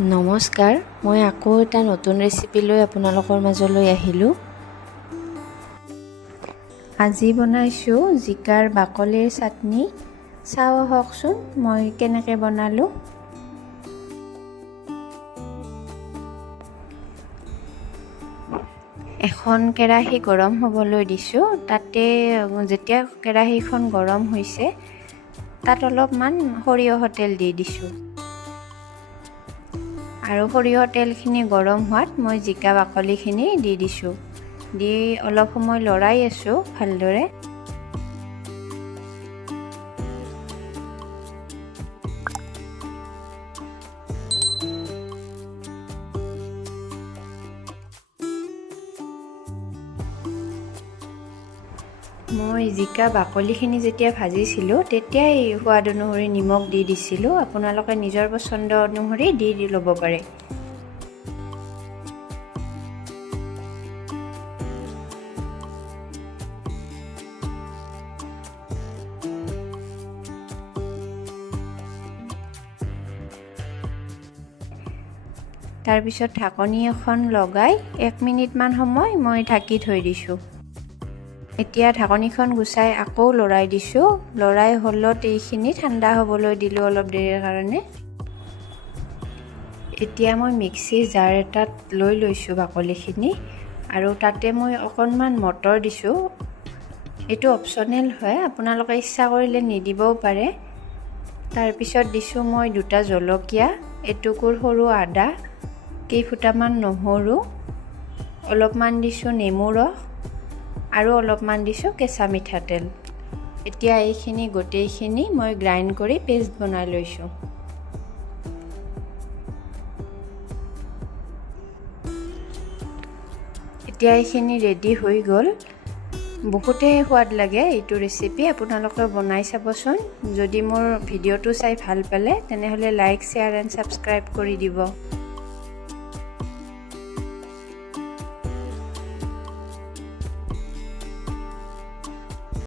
নমস্কাৰ, মই আকৌ এটা নতুন ৰেচিপি লৈ আপোনালোকৰ মাজলৈ আহিলোঁ। আজি বনাইছোঁ জিকাৰ বাকলিৰ চাটনি। চাও আহকচোন মই কেনেকৈ বনালোঁ। এখন কেৰাহী গৰম হ'বলৈ দিছোঁ। তাতে যেতিয়া কেৰাহীখন গৰম হৈছে তাত অলপমান সৰিয়হৰ তেল দি দিছোঁ। আৰু সৰিয়হৰ তেলখিনি গৰম হোৱাত মই জিকা বাকলিখিনি দি দিছোঁ। দি অলপ সময় লৰাই আছোঁ ভালদৰে। মই জিকা বাকলিখিনি যেতিয়া ভাজিছিলোঁ তেতিয়াই সোৱাদ অনুসৰি নিমখ দি দিছিলোঁ। আপোনালোকে নিজৰ পচন্দ অনুসৰি দি ল'ব পাৰে। তাৰপিছত ঢাকনি এখন লগাই 1 মিনিটমান সময় মই ঢাকি থৈ দিছোঁ। এতিয়া ঢাকনিখন গুচাই আকৌ লৰাই দিছোঁ। লৰাই হ'লত এইখিনি ঠাণ্ডা হ'বলৈ দিলোঁ অলপ দেৰিৰ কাৰণে। এতিয়া মই মিক্সিৰ জাৰ এটাত লৈ লৈছোঁ বাকলিখিনি আৰু তাতে মই অকণমান মটৰ দিছোঁ। এইটো অপচনেল হয়, আপোনালোকে ইচ্ছা কৰিলে নিদিবও পাৰে। তাৰপিছত দিছোঁ মই 2টা জলকীয়া, এটুকুৰ সৰু আদা, কেইফুটামান নহৰু, অলপমান দিছোঁ নেমু ৰস আৰু অলপমান দিছোঁ কেঁচা মিঠাতেল। এতিয়া এইখিনি গোটেইখিনি মই গ্ৰাইণ্ড কৰি পেষ্ট বনাই লৈছোঁ। এতিয়া এইখিনি ৰেডি হৈ গ'ল। বহুতেই সোৱাদ লাগে এইটো ৰেচিপি, আপোনালোকে বনাই চাবচোন। যদি মোৰ ভিডিঅ'টো চাই ভাল পালে তেনেহ'লে লাইক, শ্বেয়াৰ এণ্ড ছাবস্ক্ৰাইব কৰি দিব।